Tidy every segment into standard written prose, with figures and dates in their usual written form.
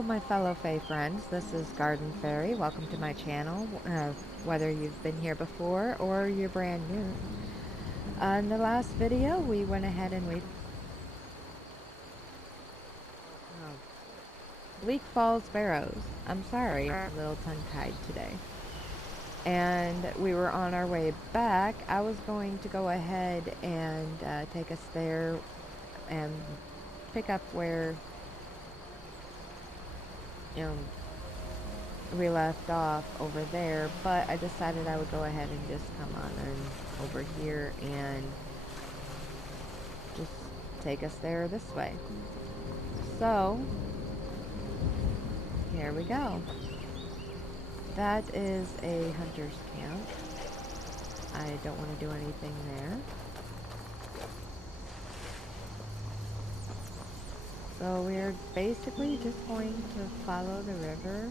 Hello my fellow Fae friends, this is Garden Fairy. Welcome to my channel, whether you've been here before or you're brand new. In the last video we went ahead and we Bleak Falls Barrows. I'm sorry, I'm a little tongue-tied today. And we were on our way back. I was going to go ahead and take us there and pick up where we left off over there, but I decided I would go ahead and just come on and over here and just take us there this way. So here we go. That is a hunter's camp. I don't want to do anything there. So we're basically just going to follow the river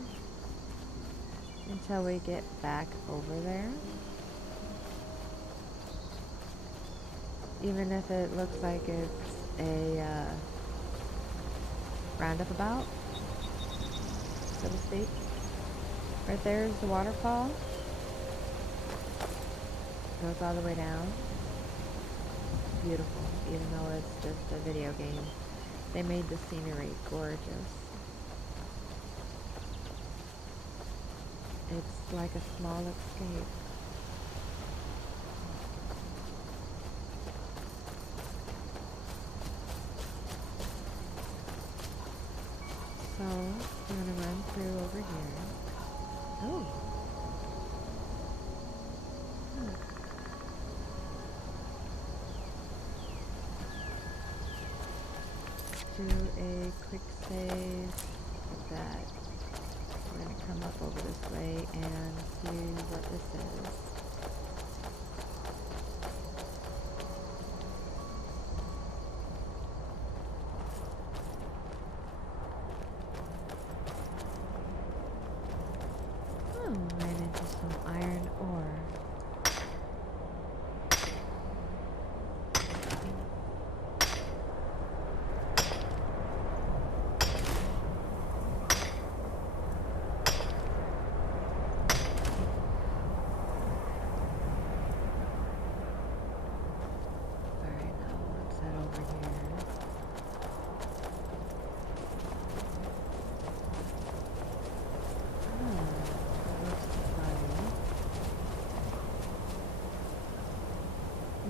until we get back over there. Even if it looks like it's a roundabout, so to speak. Right there is the waterfall. Goes all the way down. Beautiful, even though it's just a video game. They made the scenery gorgeous. It's like a small escape. So, I'm going to run through over here. Oh! Do a quick save of that. We're going to come up over this way and see what this is. Oh, ran into some iron ore.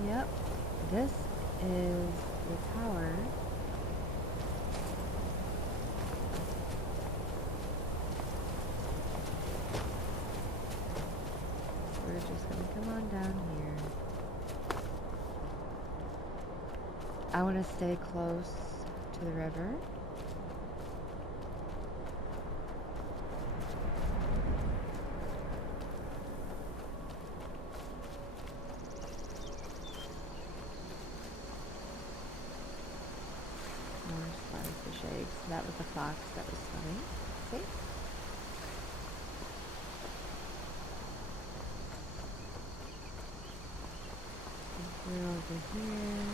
Yep, this is the tower. So we're just going to come on down here. I want to stay close to the river. Eggs. That was the fox that was swimming. See? And we're over here.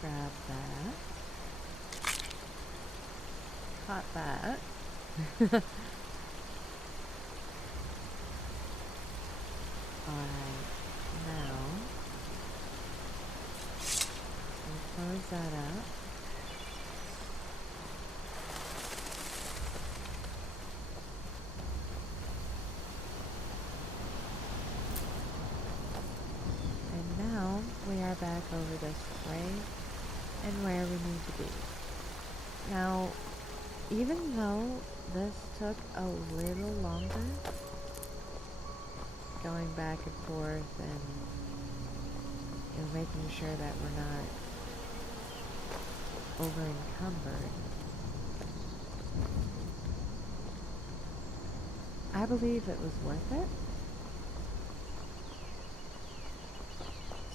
Grab that. Caught that. Alright, now we'll close that up. And now we are back over this way and where we need to be. Now, even though this took a little longer, going back and forth and making sure that we're not over encumbered. I believe it was worth it.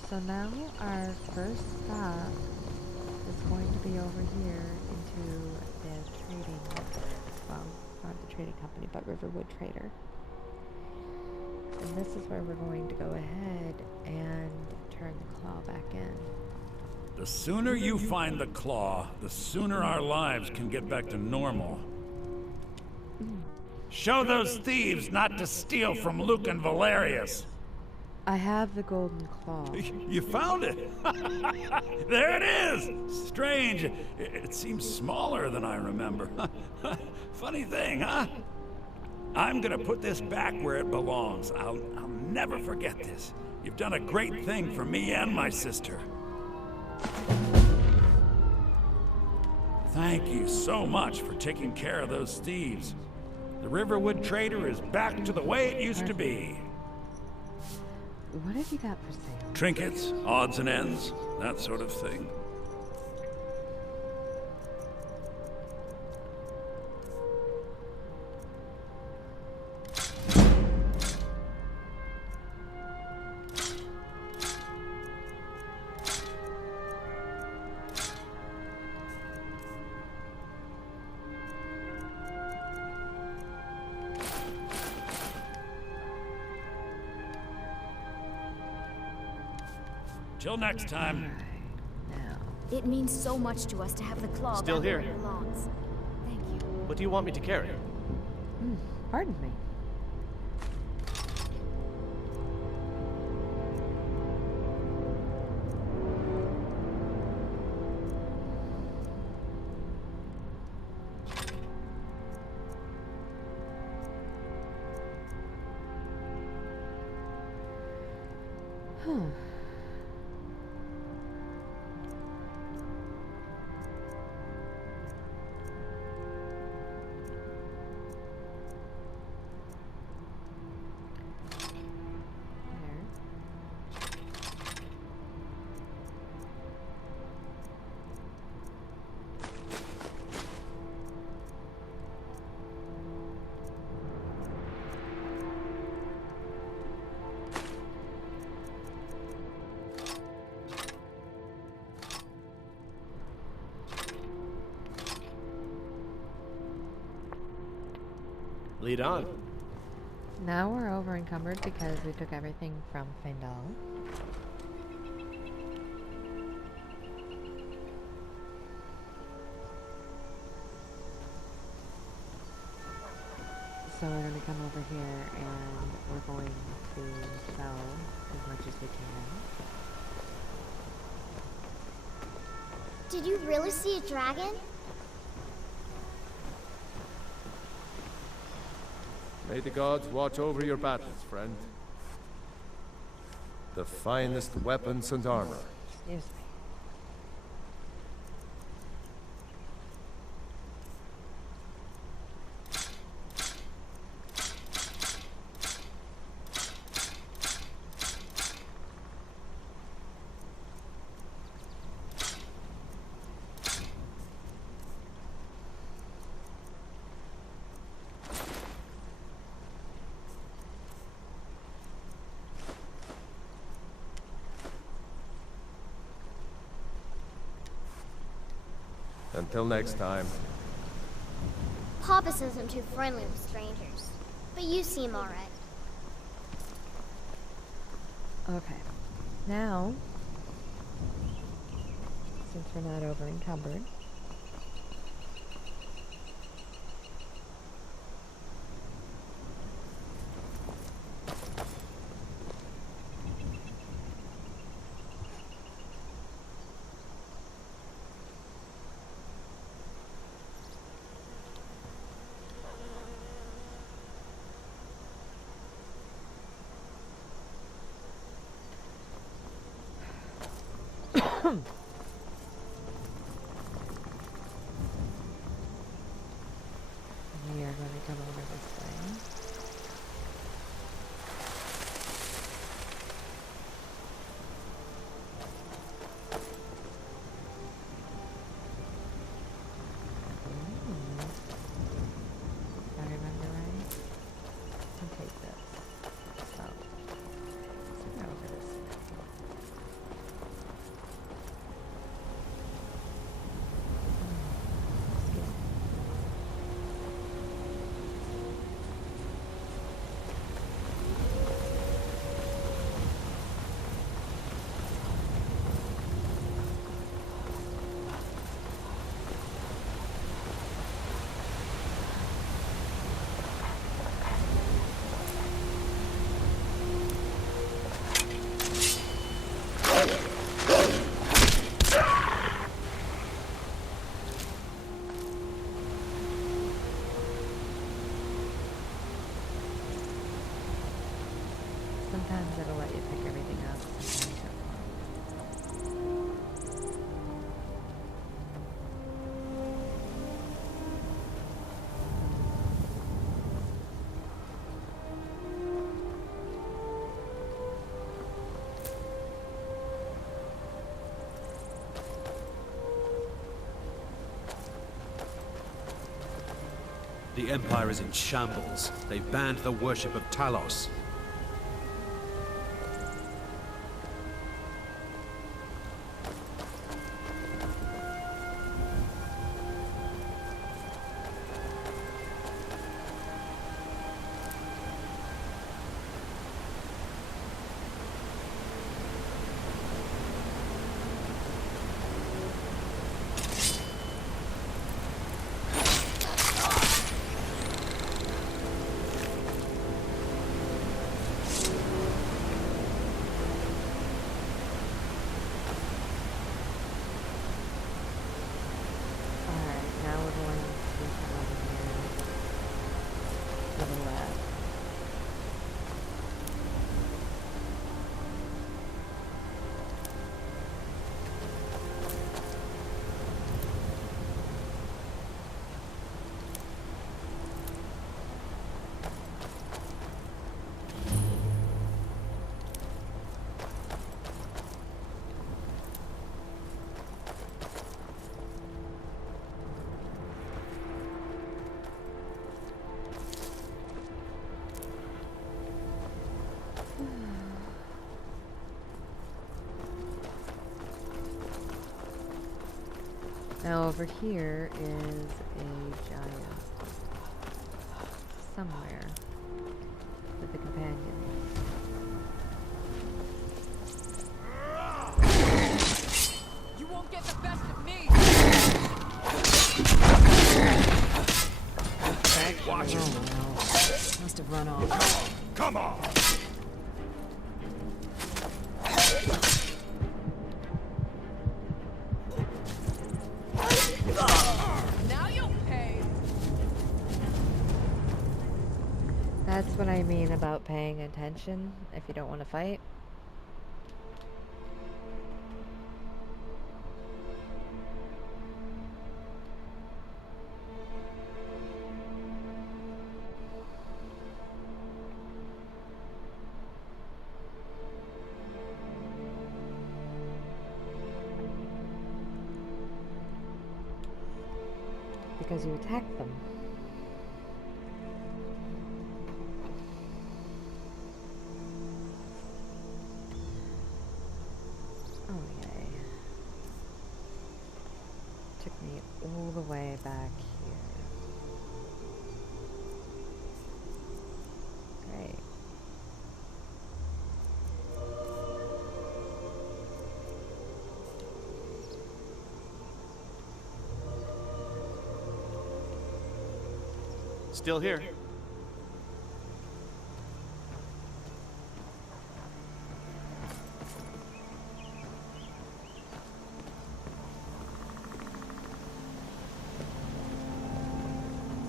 So now our first stop is going to be over here into the trading, well, not the trading company, but Riverwood Trader. And this is where we're going to go ahead and turn the claw back in. The sooner you find the claw, the sooner our lives can get back to normal. Show those thieves not to steal from Luke and Valerius. I have the golden claw. You found it! There it is! Strange. It seems smaller than I remember. Funny thing, huh? I'm gonna put this back where it belongs. I'll never forget this. You've done a great thing for me and my sister. Thank you so much for taking care of those thieves. The Riverwood Trader is back to the way it used to be. What have you got for sale? Trinkets, odds and ends, that sort of thing. Till next time. Now. It means so much to us to have the claw Still back here. where it belongs. Thank you. What do you want me to carry? Pardon me. Lead on. Now we're over encumbered because we took everything from Fendal. So we're going to come over here and we're going to sell as much as we can. Did you really see a dragon? May the gods watch over your battles, friend. The finest weapons and armor. Excuse me. Until next time. Papa says I'm too friendly with strangers, but you seem alright. Okay. Now, since we're not over encumbered, we are going to come over this way. Sometimes it'll let you pick everything up. Sometimes it won't. The Empire is in shambles. They've banned the worship of Talos. Now over here is a giant somewhere with a companion. You won't get the best of me. Watch it. Must have run off. Come on! Now you'll pay. That's what I mean about paying attention if you don't want to fight. Because you attack them. Okay. Took me all the way back here. Great. Still here.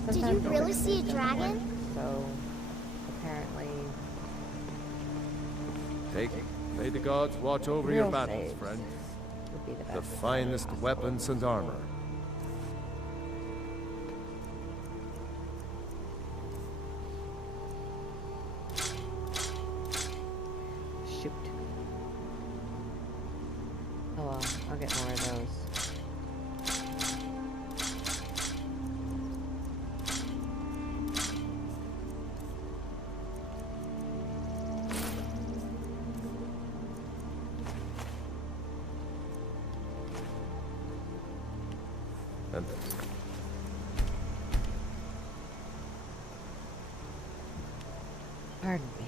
Did you Sometimes really it see a works, dragon? So apparently May the gods watch over real your battles, saves friend. would be the The best. finest weapons and armor. Shoot. Oh well, I'll get more of those. And Pardon me.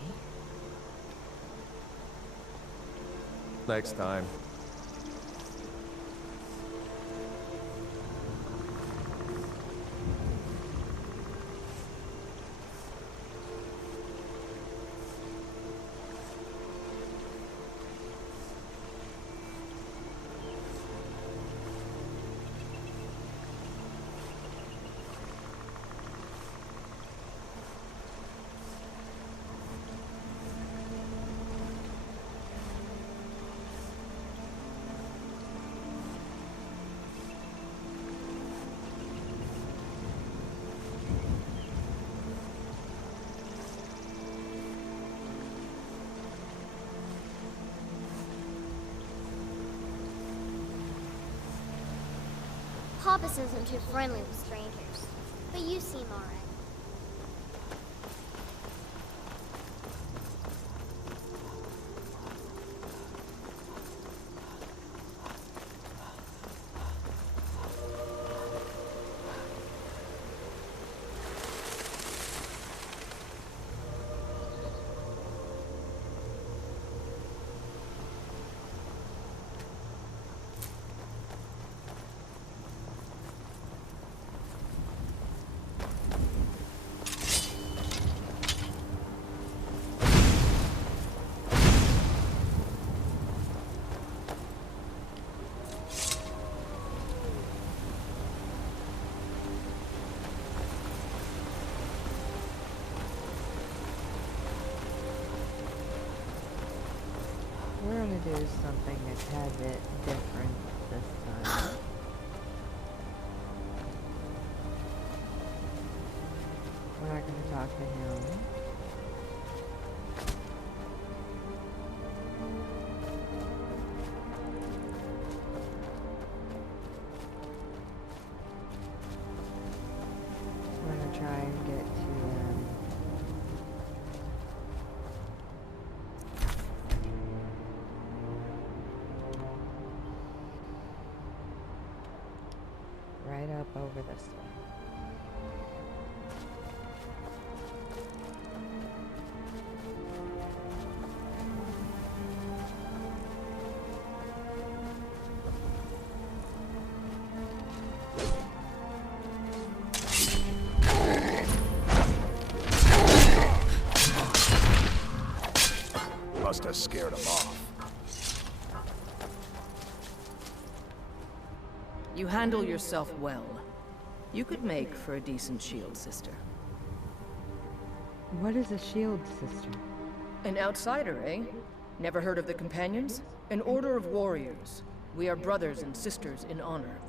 next time. Papa says I'm too friendly with strangers, but you seem alright. We're gonna do something a tad bit different this time. We're not gonna talk to him. We're gonna try and get to him. Right up over this way. Must have scared him off. You handle yourself well. You could make for a decent shield sister. What is a shield sister? An outsider, eh? Never heard of the Companions? An order of warriors. We are brothers and sisters in honor.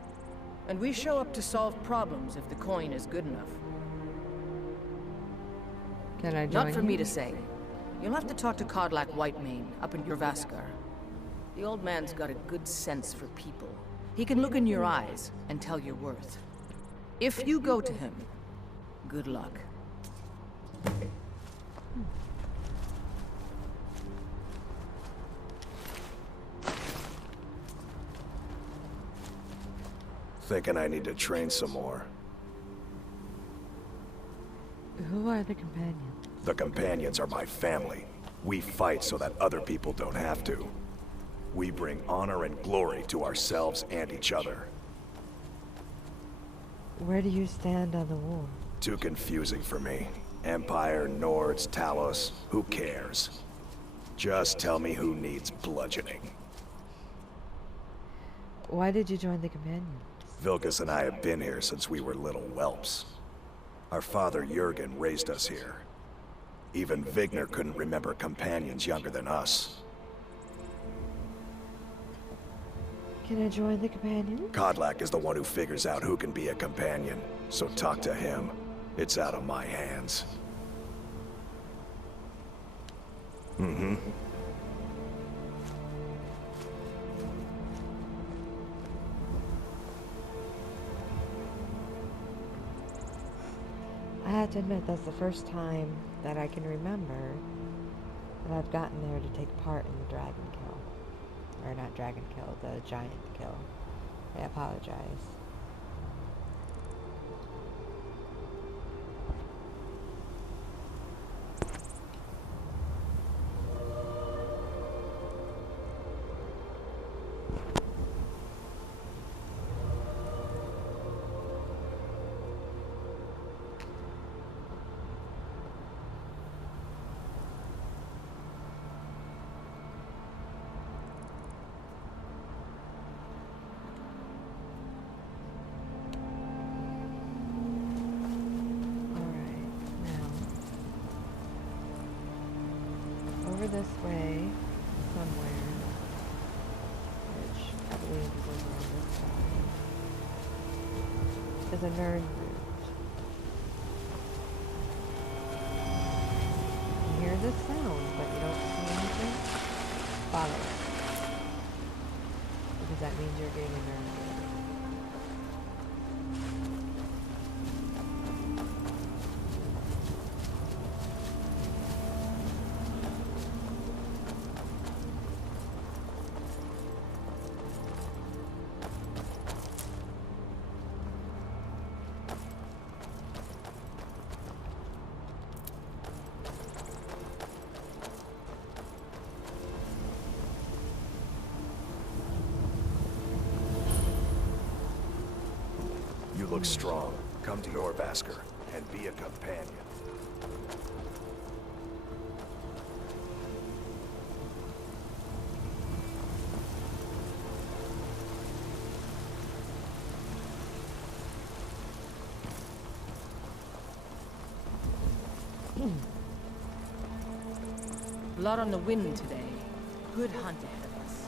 And we show up to solve problems if the coin is good enough. Can I join Not for you? me to say. You'll have to talk to Kodlak Whitemane up in Jorvaskar. The old man's got a good sense for people. He can look in your eyes and tell your worth. If you go to him, good luck. Thinking I need to train some more. Who are the companions? The Companions are my family. We fight so that other people don't have to. We bring honor and glory to ourselves and each other. Where do you stand on the war? Too confusing for me. Empire, Nords, Talos, who cares? Just tell me who needs bludgeoning. Why did you join the companions? Vilkas and I have been here since we were little whelps. Our father Jurgen raised us here. Even Vigner couldn't remember companions younger than us. Can I join the companions? Kodlak is the one who figures out who can be a companion, so talk to him. It's out of my hands. Mm-hmm. I have to admit, that's the first time that I can remember that I've gotten there to take part in the dragon kill. Or not dragon kill, the giant kill. I apologize. This way, somewhere, which I believe is over on this side, is a nerd route. You hear this sound, but you don't see anything? Follow it. Because that means you're getting a nerd route. look strong. Come to Jorrvaskr and be a companion. Blood on the wind today. Good hunt ahead of us.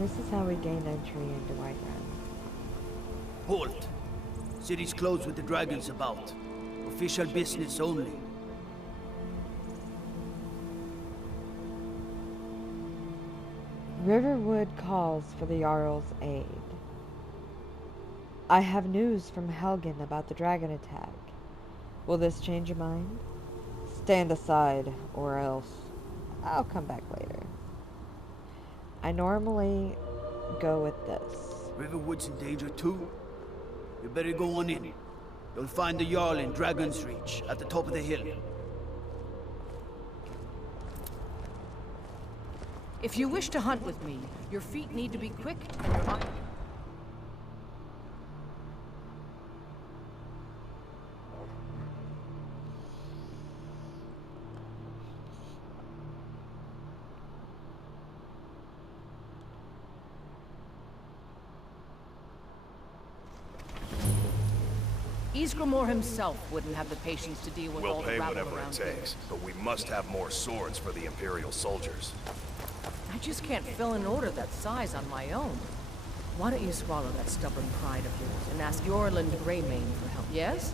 This is how we gain entry into Whiterun. Halt! City's closed with the dragons about. Official business only. Riverwood calls for the Jarl's aid. I have news from Helgen about the dragon attack. Will this change your mind? Stand aside, or else I'll come back later. I normally go with this. Riverwood's in danger too? You better go on in. You'll find the Jarl in Dragon's Reach, at the top of the hill. If you wish to hunt with me, your feet need to be quick and your eye... Ysgramor himself wouldn't have the patience to deal with all the rabble around here. but we must have more swords for the Imperial soldiers. I just can't fill an order that size on my own. Why don't you swallow that stubborn pride of yours and ask Yorland Greymane for help, yes?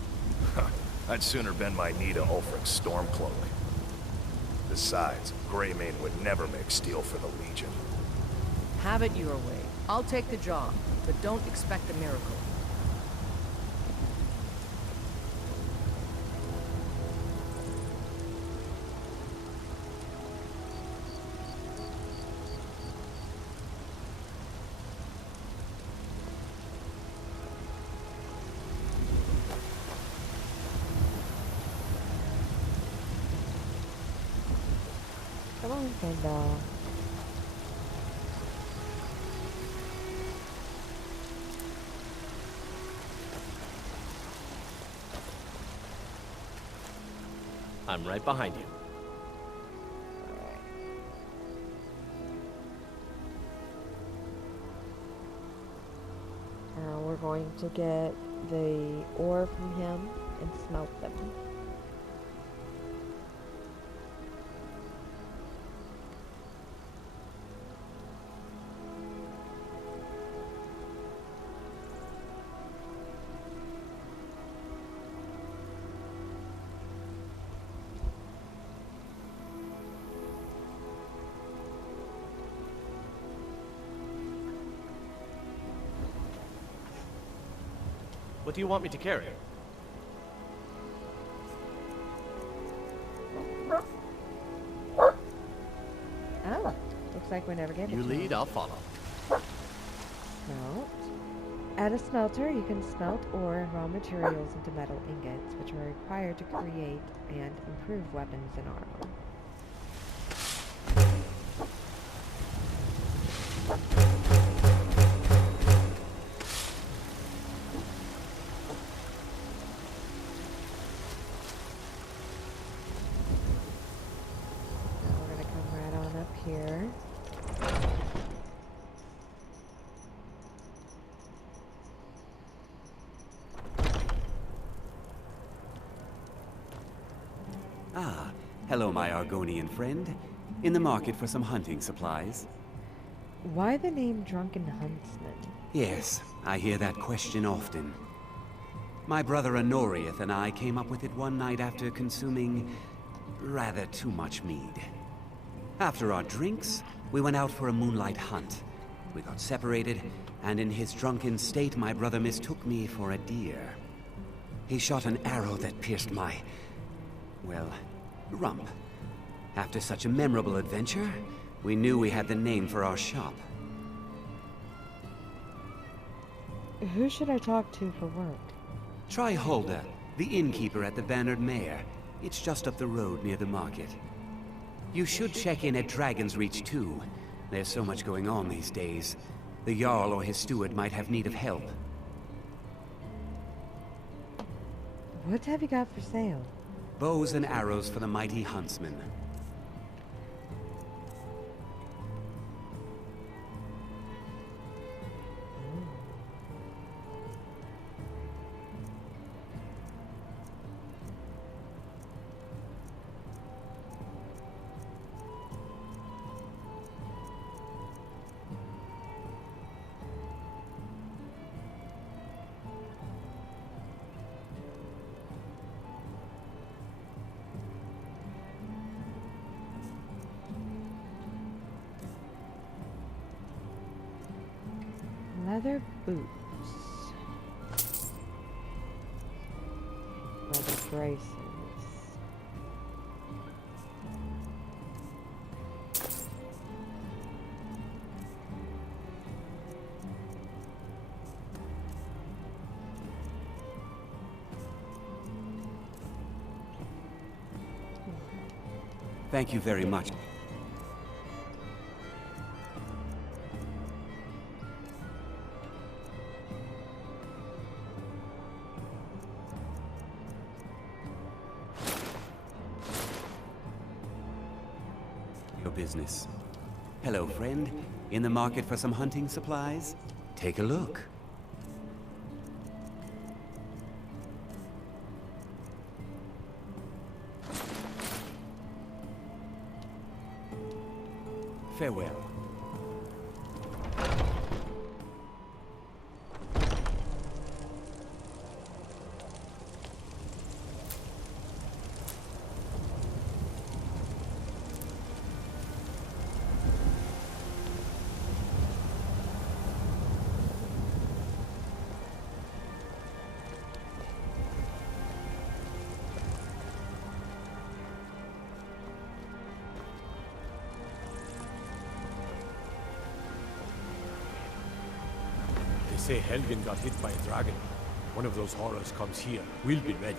I'd sooner bend my knee to Ulfric's Stormcloak. Besides, Greymane would never make steel for the Legion. Have it your way. I'll take the job, but don't expect a miracle. Come on, Kendall. I'm right behind you. We're going to get the ore from him and smelt them. What do you want me to carry? Oh, looks like we never gave it You to lead, him. I'll follow. Smelt. At a smelter, you can smelt ore and raw materials into metal ingots, which are required to create and improve weapons and armor. Now we're going to come right on up here. Ah, hello, my Argonian friend. In the market for some hunting supplies? Why the name Drunken Huntsman? Yes, I hear that question often. My brother Honoriath and I came up with it one night after consuming rather too much mead. After our drinks, we went out for a moonlight hunt. We got separated, and in his drunken state, my brother mistook me for a deer. He shot an arrow that pierced my, well, rump. After such a memorable adventure, we knew we had the name for our shop. Who should I talk to for work? Try Hulda, the innkeeper at the Bannered Mare. It's just up the road near the market. You should check in at Dragon's Reach too. There's so much going on these days. The Jarl or his steward might have need of help. What have you got for sale? Bows and arrows for the mighty huntsman. Leather boots. Leather braces. Thank you very much. Your business. Hello, friend. In the market for some hunting supplies? Take a look. Farewell. They say Helgen got hit by a dragon. One of those horrors comes here. We'll be ready.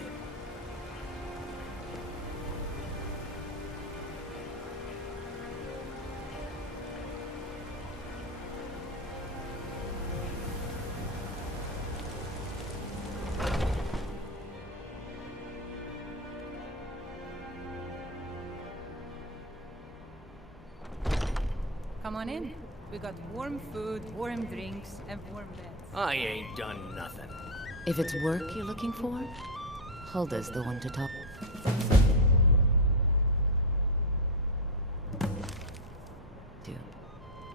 Come on in. We got warm food, warm drinks, and warm beds. I ain't done nothing. If it's work you're looking for, Hulda's the one to talk.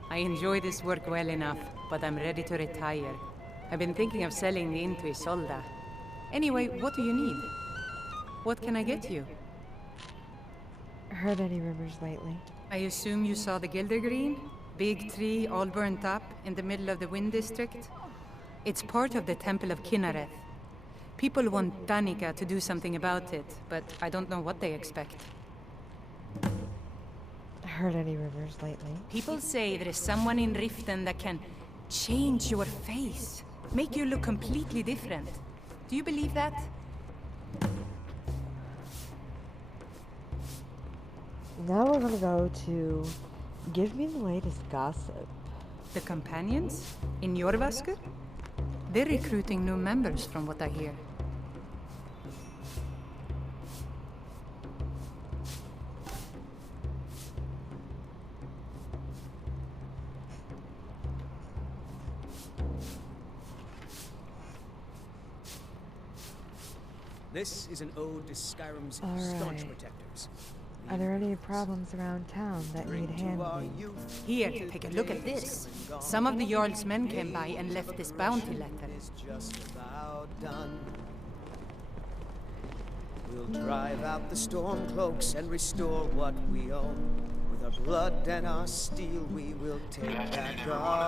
I enjoy this work well enough, but I'm ready to retire. I've been thinking of selling the inn to Isolda. Anyway, what do you need? What can I get you? Heard any rumors lately? I assume you saw the Gildergreen? Big tree, all burnt up, in the middle of the Wind District? It's part of the Temple of Kinnareth. People want Danica to do something about it, but I don't know what they expect. Heard any rumors lately? People say there is someone in Riften that can change your face, make you look completely different. Do you believe that? Now we're gonna go to... Give me the latest gossip. The companions? In Jorvaskr? They're recruiting new members from what I hear. This is an ode to Skyrim's staunch protectors. Are there any problems around town that need handling? Here, take a look at this. Some of the Jarl's men came by and left this bounty letter. Just about done. We'll drive out the storm cloaks and restore what we own. With our blood and our steel, we will take back everyone. It's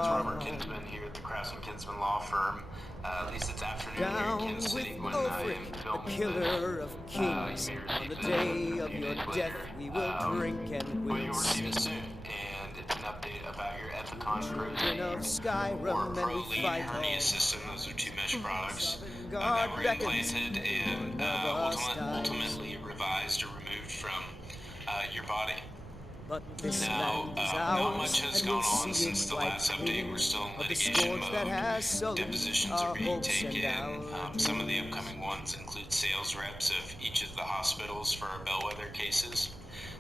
Robert Kinsman here at the Craftsman Kinsman Law Firm. At least it's afternoon here in Kansas City when I am filming killer of kings. On the day of your death, we will drink and we'll you'll receive it soon. And it's an update about your Ethicon protein of Skyrim, or Proline hernia system. Those are two mesh products that were implanted and ultimately revised or removed from your body. But this Now, land is not ours, much has and gone we'll on see since it the wiped last update. clean We're still in of the litigation scourge that mode. has sullied Depositions our are being hopes taken. and our Some of the upcoming ones include sales reps of each of the hospitals for our bellwether cases.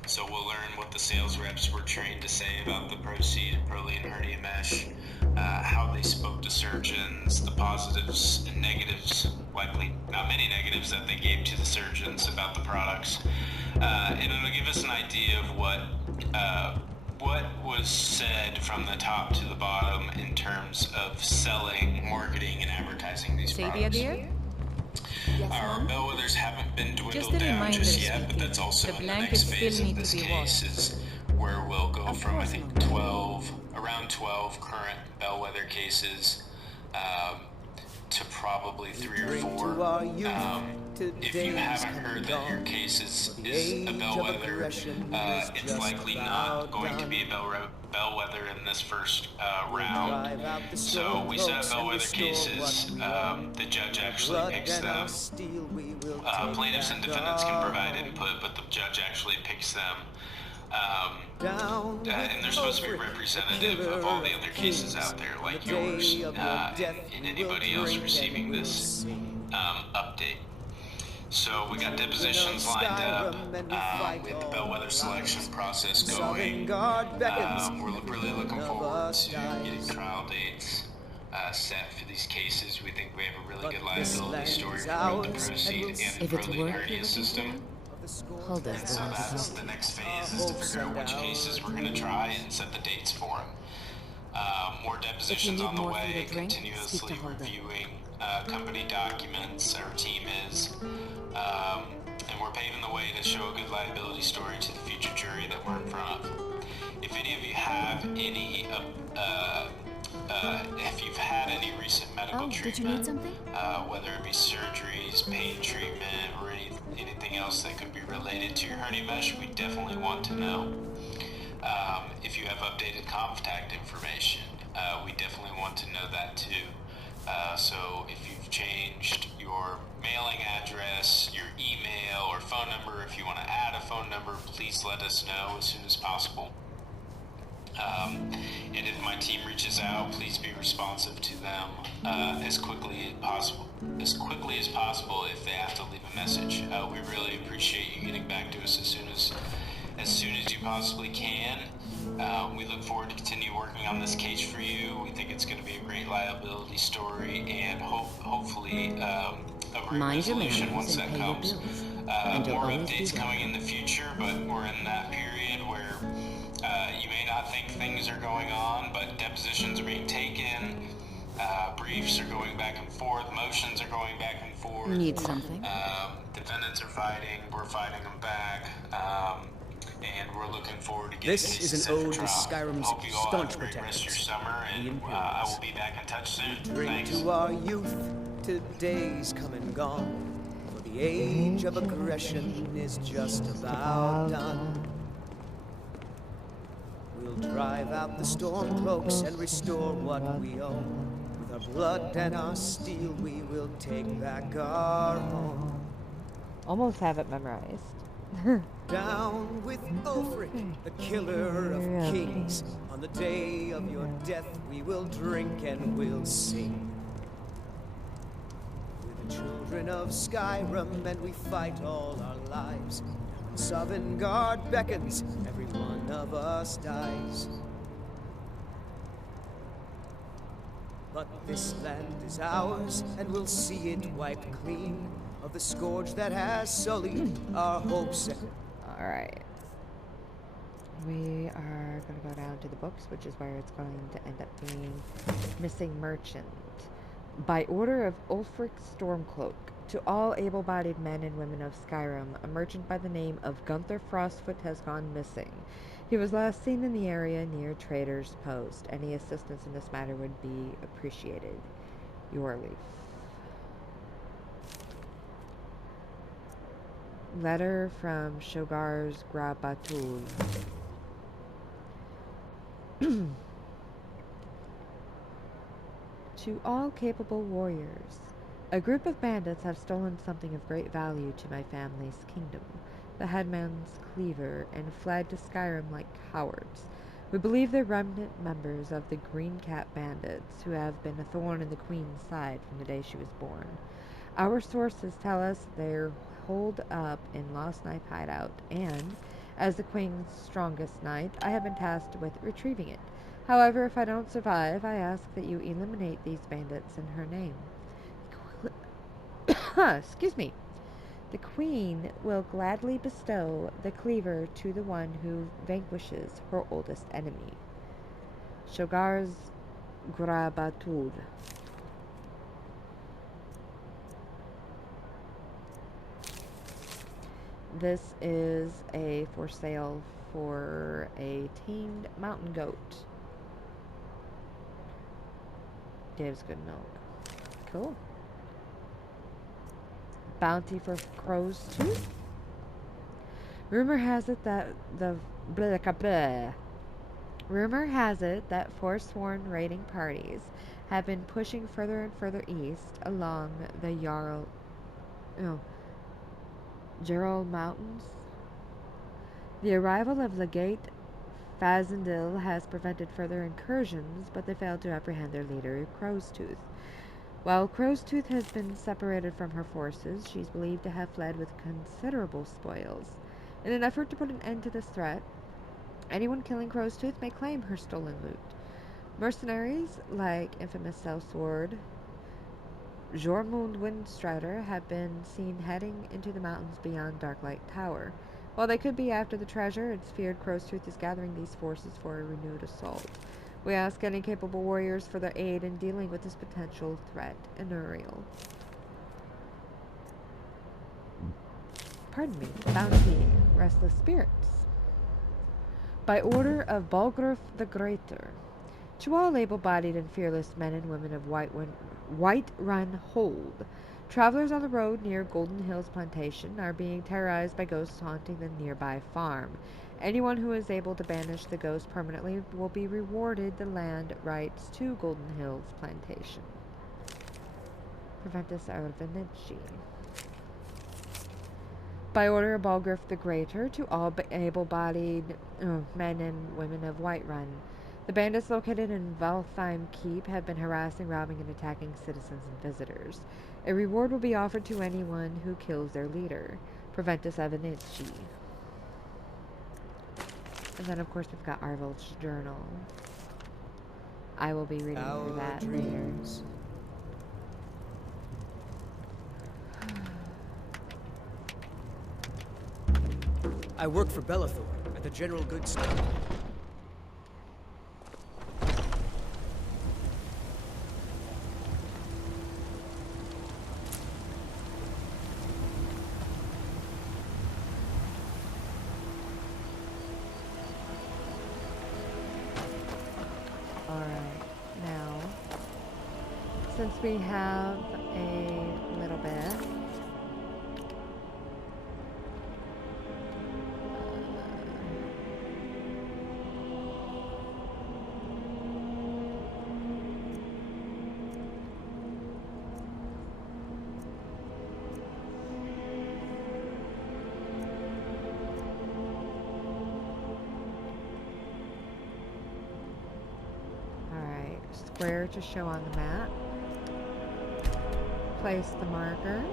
So we'll learn what the sales reps were trained to say about the Proceed Proline hernia mesh, how they spoke to surgeons, the positives and negatives, likely not many negatives, that they gave to the surgeons about the products. And it'll give us an idea of what was said from the top to the bottom in terms of selling, marketing, and advertising these Sabia, products. dear? Our bellwethers haven't been Just dwindled a down reminder, just yet, but sweetie. that's also The in the blankets next phase still of need this to be case, washed. is where we'll go from, I think, around 12 current bellwether cases to probably 3 or 4. If you haven't heard that your case is a bellwether, it's likely not going to be a bellwether in this first round. So we set up bellwether cases. The judge actually picks them. Plaintiffs and defendants can provide input, but the judge actually picks them. And they're supposed to be representative of all the other cases out there, like yours, and anybody else receiving this update. So we got depositions lined up. We have the bellwether selection process going. We're really looking forward to getting trial dates set for these cases. We think we have a really good liability story for both the Proceed and the Proline hernia system. Hold on. And so that's the next phase, is to figure out which cases we're going to try and set the dates for them. More depositions on the way, continuously reviewing company documents, our team is. And we're paving the way to show a good liability story to the future jury that we're in front of. If any of you have any, if you've had any recent medical treatment, did you need something? Whether it be surgeries, pain treatment, or anything else that could be related to your hernia mesh, we definitely want to know. If you have updated contact information, we definitely want to know that too. So if you've changed your mailing address, your email, or phone number, if you want to add a phone number, please let us know as soon as possible. And if my team reaches out, please be responsive to them as quickly as possible if they have to leave a message. We really appreciate you getting back to us as soon as you possibly can. We look forward to continue working on this case for you. We think it's going to be a great liability story, and hopefully a great resolution once that comes. More updates coming in the future, but we're in that period where you may not think things are going on, but depositions are being taken, briefs are going back and forth, motions are going back and forth. Need something? Defendants are fighting, we're fighting them back, and we're looking forward to getting This is an ode to Skyrim's hope you all staunch have a great rest of your protectors, summer, and I will be back in touch soon. Drink Thanks. to our youth, today's come and gone. For the age of aggression is just about done. We'll drive out the storm cloaks and restore what we own. With our blood and our steel, we will take back our home. Almost have it memorized. Down with Ulfric, the killer of kings. On the day of your death, we will drink and we'll sing. We're the children of Skyrim, and we fight all our lives. When Sovngarde beckons, every one of us dies. But this land is ours, and we'll see it wiped clean of the scourge that has sullied our hopes. Alright. We are going to go down to the books, which is where it's going to end up being Missing Merchant. By order of Ulfric Stormcloak, to all able-bodied men and women of Skyrim, a merchant by the name of Gunther Frostfoot has gone missing. He was last seen in the area near Trader's Post. Any assistance in this matter would be appreciated. Yorleaf. Letter from Shogar's Grabatul. To all capable warriors, a group of bandits have stolen something of great value to my family's kingdom, the headman's cleaver, and fled to Skyrim like cowards. We believe they're remnant members of the Green Cap bandits who have been a thorn in the Queen's side from the day she was born. Our sources tell us they're holed up in Lost Knife hideout, and, as the Queen's strongest knight, I have been tasked with retrieving it. However, if I don't survive, I ask that you eliminate these bandits in her name. Excuse me. The Queen will gladly bestow the cleaver to the one who vanquishes her oldest enemy. Shogar's Grabatur. This is a for sale for a tamed mountain goat. Gives good milk. Cool. Bounty for crow's tooth. Rumor has it that Rumor has it that forsworn raiding parties have been pushing further and further east along the Jarl Mountains. The arrival of Legate Fazendil has prevented further incursions, but they failed to apprehend their leader, Crow's Tooth. While Crow's Tooth has been separated from her forces, she's believed to have fled with considerable spoils. In an effort to put an end to this threat, anyone killing Crow's Tooth may claim her stolen loot. Mercenaries like infamous sellsword Jormund Windstrider have been seen heading into the mountains beyond Darklight Tower. While they could be after the treasure, it's feared Crow's Tooth is gathering these forces for a renewed assault. We ask any capable warriors for their aid in dealing with this potential threat in Uriel. Pardon me. Bounty. Restless Spirits. By order of Balgruf the Greater, to all able-bodied and fearless men and women of White Run Hold, travelers on the road near Golden Hills Plantation are being terrorized by ghosts haunting the nearby farm. Anyone who is able to banish the ghost permanently will be rewarded the land rights to Golden Hills Plantation. Preventus Arvinici. By order of Balgruf the Greater, to all able-bodied men and women of Whiterun, the bandits located in Valtheim Keep have been harassing, robbing, and attacking citizens and visitors. A reward will be offered to anyone who kills their leader. Preventus Arvinici. And then, of course, we've got Arvel's journal. I will be reading through that later. I work for Bellathor at the General Goods Store. Since we have a little bit, alright, square to show on the map. Place the marker.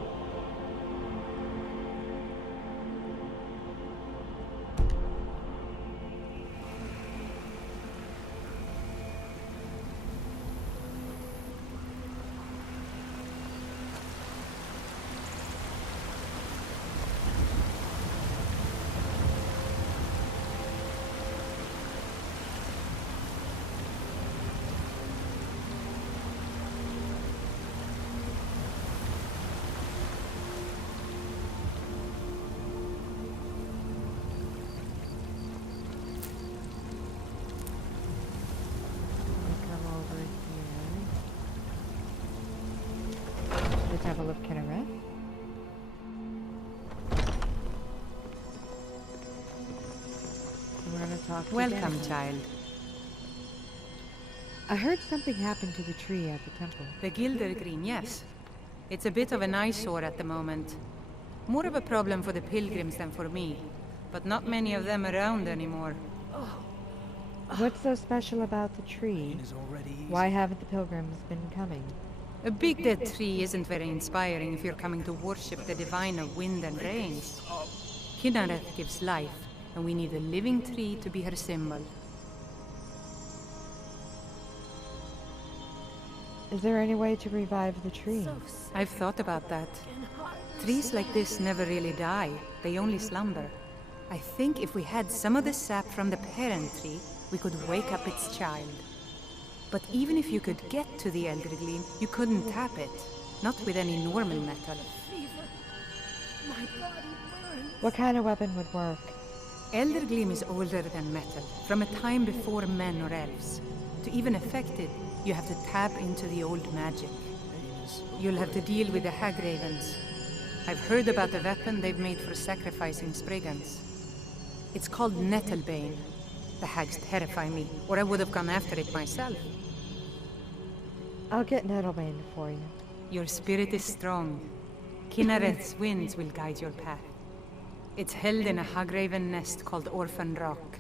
Temple of Kinnereth. We're gonna talk to Welcome, Dennis. child. I heard something happened to the tree at the temple. The Gildergreen, yes. It's a bit of an eyesore at the moment. More of a problem for the pilgrims than for me, but not many of them around anymore. Oh, What's so special about the tree? Why haven't the pilgrims been coming? A big dead tree isn't very inspiring if you're coming to worship the divine of wind and rain. Kinareth gives life, and we need a living tree to be her symbol. Is there any way to revive the tree? I've thought about that. Trees like this never really die, they only slumber. I think if we had some of the sap from the parent tree, we could wake up its child. But even if you could get to the Elder Gleam, you couldn't tap it. Not with any normal metal. What kind of weapon would work? Elder Gleam is older than metal, from a time before men or elves. To even affect it, you have to tap into the old magic. You'll have to deal with the Hag Ravens. I've heard about the weapon they've made for sacrificing Spriggans. It's called Nettlebane. The hags terrify me, or I would have gone after it myself. I'll get Nettlebane for you. Your spirit is strong. Kinareth's winds will guide your path. It's held in a Hagraven nest called Orphan Rock.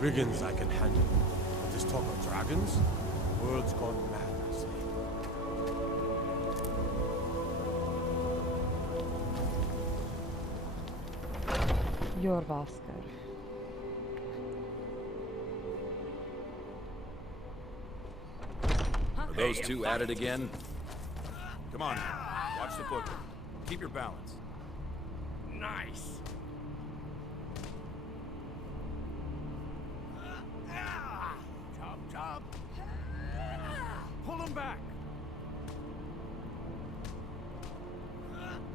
Brigands I can handle. But this talk of dragons? The world's gone mad, I say. Jorvaskar. Are those two at it again? Come on, watch the book. Keep your balance. Nice. Chop! Pull him back!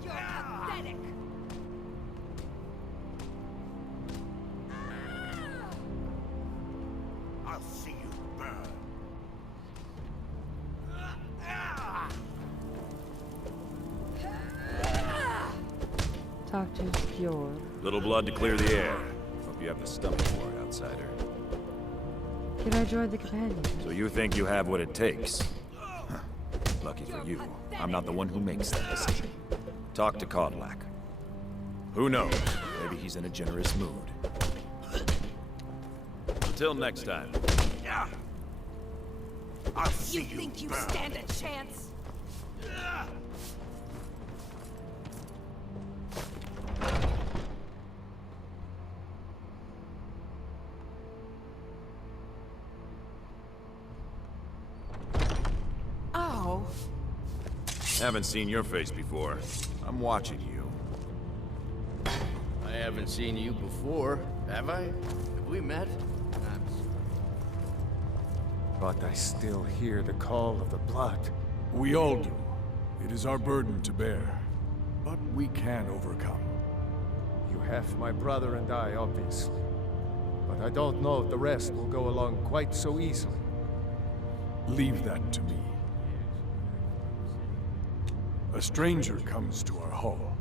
You're pathetic! I'll see you burn! Talk to Fjord. Little blood to clear the air. Hope you have the stomach for it, outsider. Can I join the companions? So you think you have what it takes? Huh. Lucky for you, I'm not the one who makes that decision. Talk to Kodlak. Who knows? Maybe he's in a generous mood. Until next time. I'll see You think you stand a chance? Haven't seen your face before. I'm watching you. I haven't seen you before, have I? Have we met? But I still hear the call of the blood. We all do. It is our burden to bear. But we can overcome. You have my brother and I, obviously. But I don't know if the rest will go along quite so easily. Leave that to me. A stranger comes to our hall.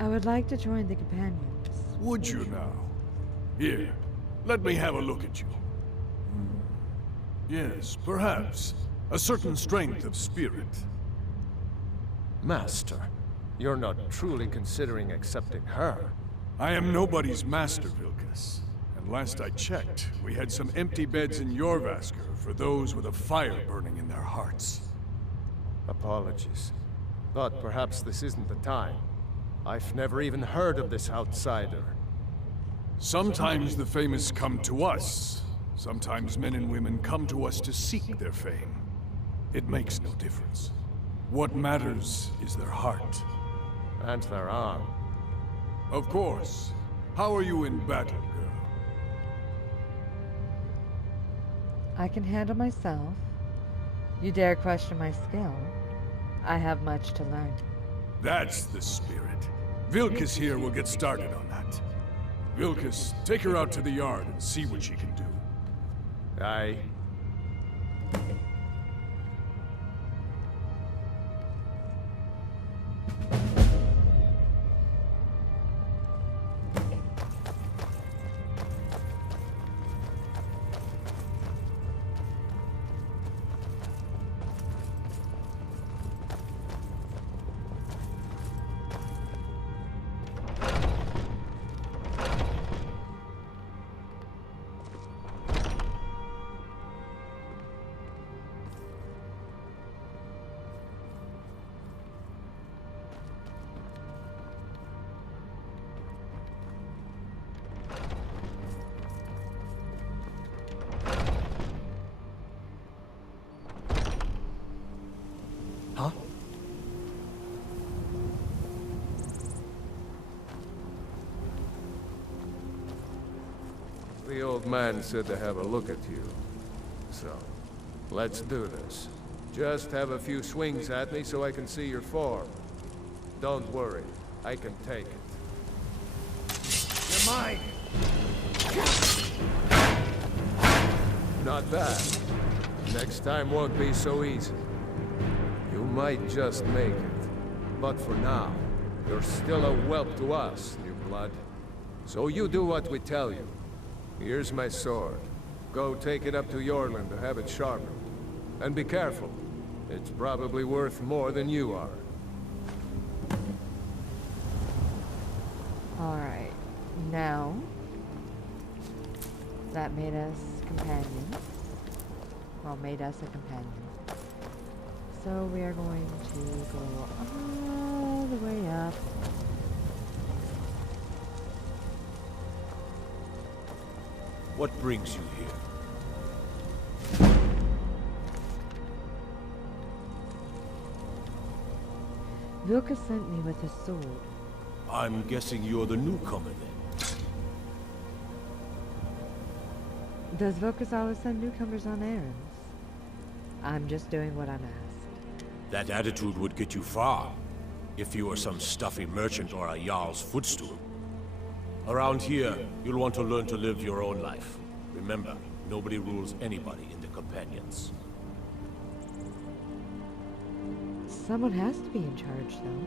I would like to join the companions. Would you now? Here, let me have a look at you. Yes, perhaps. A certain strength of spirit. Master, you're not truly considering accepting her. I am nobody's master, Vilkas. And last I checked, we had some empty beds in Jorvaskar for those with a fire burning in their hearts. Apologies. But perhaps this isn't the time. I've never even heard of this outsider. Sometimes the famous come to us. Sometimes men and women come to us to seek their fame. It makes no difference. What matters is their heart. And their arm. Of course. How are you in battle, girl? I can handle myself. You dare question my skill? I have much to learn. That's the spirit. Vilkas here will get started on that. Vilkas, take her out to the yard and see what she can do. Aye. Huh? The old man said to have a look at you. So, let's do this. Just have a few swings at me so I can see your form. Don't worry, I can take it. You're mine! Not bad. Next time won't be so easy. You might just make it. But for now, you're still a whelp to us, new blood. So you do what we tell you. Here's my sword. Go take it up to Yorland to have it sharpened. And be careful. It's probably worth more than you are. Alright. Now, that made us companions. Well, made us a companion. So we are going to go all the way up. What brings you here? Vilka sent me with his sword. I'm guessing you're the newcomer then. Does Vilkas always send newcomers on errands? I'm just doing what I'm asked. That attitude would get you far, if you were some stuffy merchant or a Jarl's footstool. Around here, you'll want to learn to live your own life. Remember, nobody rules anybody in the Companions. Someone has to be in charge, though.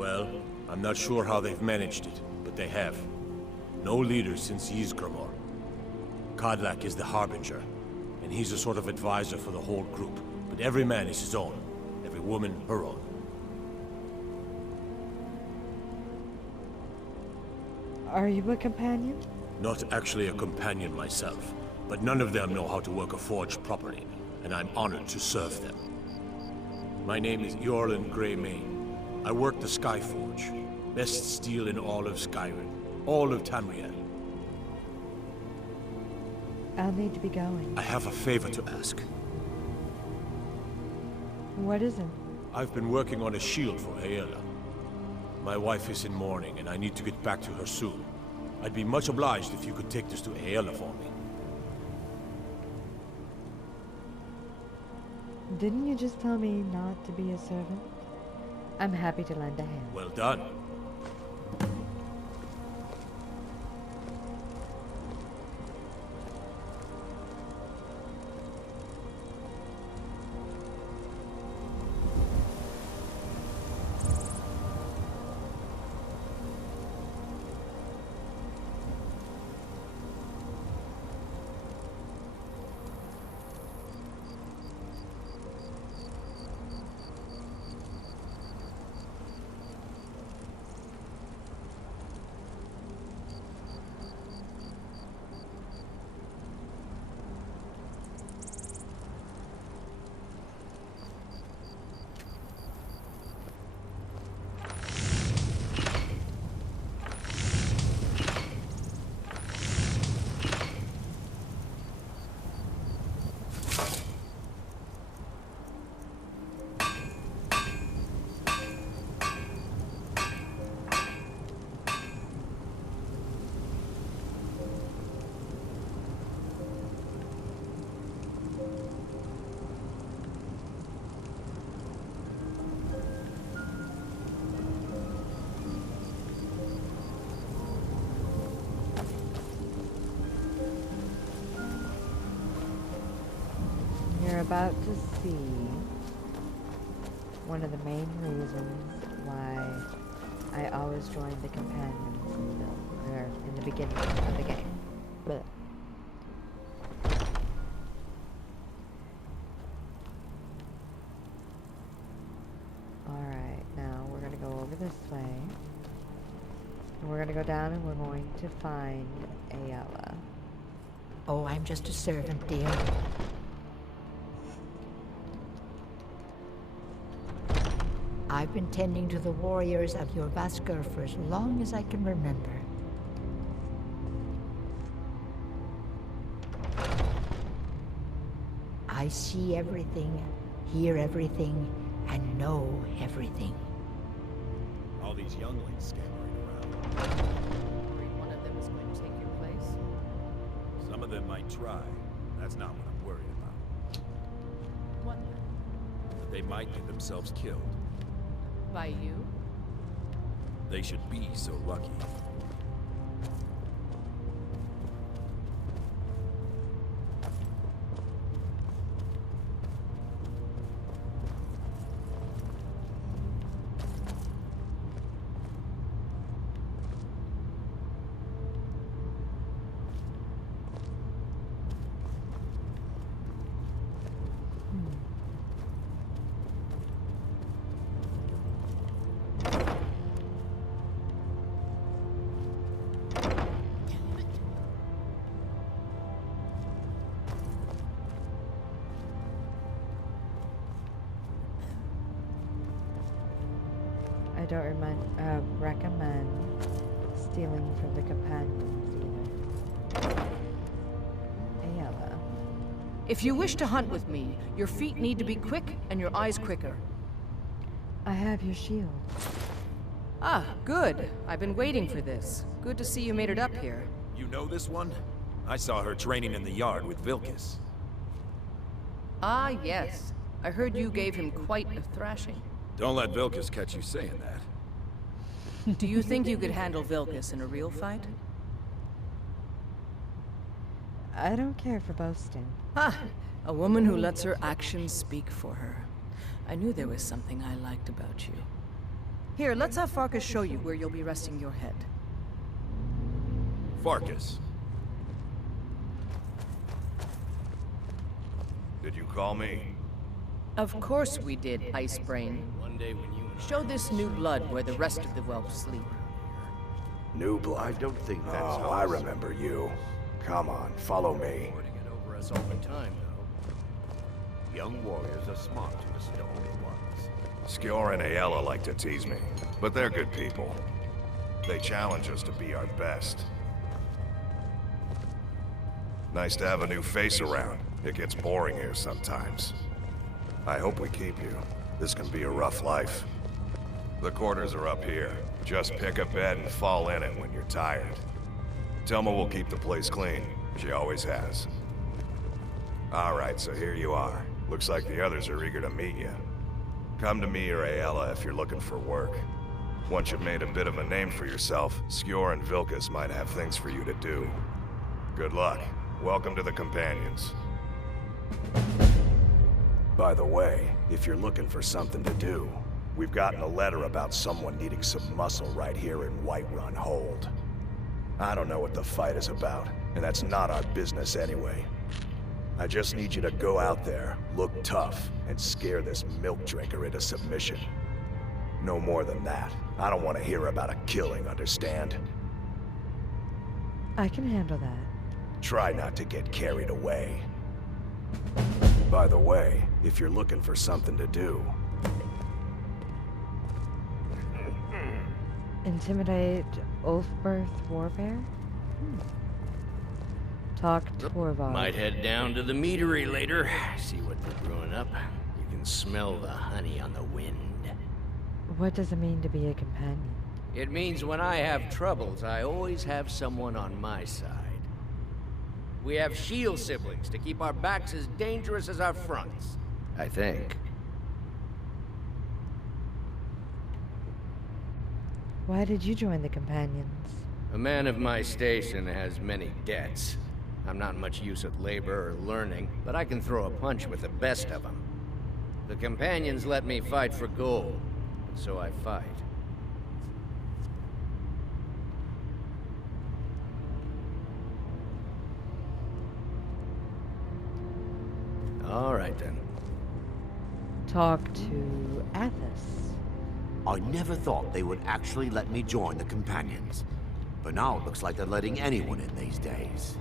Well, I'm not sure how they've managed it, but they have. No leader since Ysgramor. Kodlak is the Harbinger, and he's a sort of advisor for the whole group. But every man is his own, every woman her own. Are you a companion? Not actually a companion myself, but none of them know how to work a forge properly, and I'm honored to serve them. My name is Yorland Greymane. I work the Skyforge. Best steel in all of Skyrim. All of Tamriel. I'll need to be going. I have a favor to ask. What is it? I've been working on a shield for Aela. My wife is in mourning, and I need to get back to her soon. I'd be much obliged if you could take this to Aela for me. Didn't you just tell me not to be a servant? I'm happy to lend a hand. Well done. You're about to see one of the main reasons why I always join the companions in the beginning of the game. Blech. Alright, now we're going to go over this way. And we're going to go down and we're going to find Aela. Oh, I'm just a servant, dear. I've been tending to the warriors of your Vaskr for as long as I can remember. I see everything, hear everything, and know everything. All these younglings scampering around. Worried one of them is going to take your place? Some of them might try. That's not what I'm worried about. What? That they might get themselves killed. By you? They should be so lucky. I don't recommend stealing from the companions either. Ayala. If you wish to hunt with me, your feet need to be quick and your eyes quicker. I have your shield. Ah, good. I've been waiting for this. Good to see you made it up here. You know this one? I saw her training in the yard with Vilkas. Ah, yes. I heard you gave him quite a thrashing. Don't let Vilkas catch you saying that. Do you think you could handle Vilkas in a real fight? I don't care for boasting. Ah, a woman who lets her actions speak for her. I knew there was something I liked about you. Here, let's have Farkas show you where you'll be resting your head. Farkas. Did you call me? Of course we did, Icebrain. One day when you and Show this new blood where the rest of the whelps sleep. New blood? I don't think that's Oh, I remember you. Come on, follow me. Lording it over us all the time, though. Young warriors are smart to listen to older ones. Skjor and Ayala like to tease me, but they're good people. They challenge us to be our best. Nice to have a new face around. It gets boring here sometimes. I hope we keep you. This can be a rough life. The quarters are up here. Just pick a bed and fall in it when you're tired. Telma will keep the place clean. She always has. Alright, so here you are. Looks like the others are eager to meet you. Come to me or Ayala if you're looking for work. Once you've made a bit of a name for yourself, Skjor and Vilkas might have things for you to do. Good luck. Welcome to the Companions. By the way, if you're looking for something to do, we've gotten a letter about someone needing some muscle right here in Whiterun Hold. I don't know what the fight is about, and that's not our business anyway. I just need you to go out there, look tough, and scare this milk drinker into submission. No more than that. I don't want to hear about a killing, understand? I can handle that. Try not to get carried away. By the way, if you're looking for something to do... Intimidate Ulfberth Warbear? Talk Torvald. Might head down to the meadery later, see what they're brewing up. You can smell the honey on the wind. What does it mean to be a companion? It means when I have troubles, I always have someone on my side. We have shield siblings to keep our backs as dangerous as our fronts. I think. Why did you join the companions? A man of my station has many debts. I'm not much use at labor or learning, but I can throw a punch with the best of them. The companions let me fight for gold, and so I fight. All right, then. Talk to Athos. I never thought they would actually let me join the Companions. But now it looks like they're letting anyone in these days.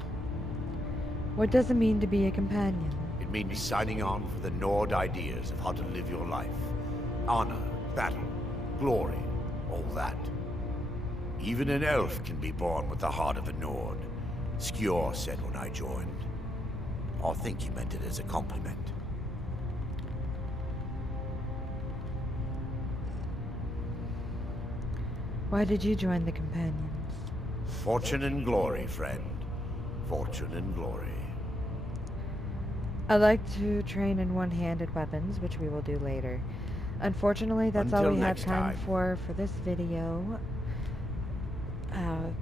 What does it mean to be a companion? It means signing on for the Nord ideas of how to live your life. Honor, battle, glory, all that. Even an elf can be born with the heart of a Nord. Skjor said when I joined. I think he meant it as a compliment. Why did you join the companions? Fortune and glory, friend. Fortune and glory. I like to train in one-handed weapons, which we will do later. Unfortunately, that's all we have time for this video.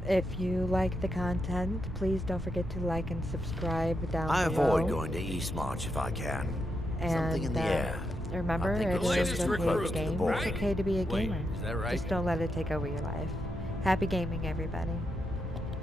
If you like the content, please don't forget to like and subscribe down below. I avoid going to Eastmarch if I can. Something in the air. Remember, it is okay to game. It's okay to be a gamer. Is that right? Just don't let it take over your life. Happy gaming, everybody.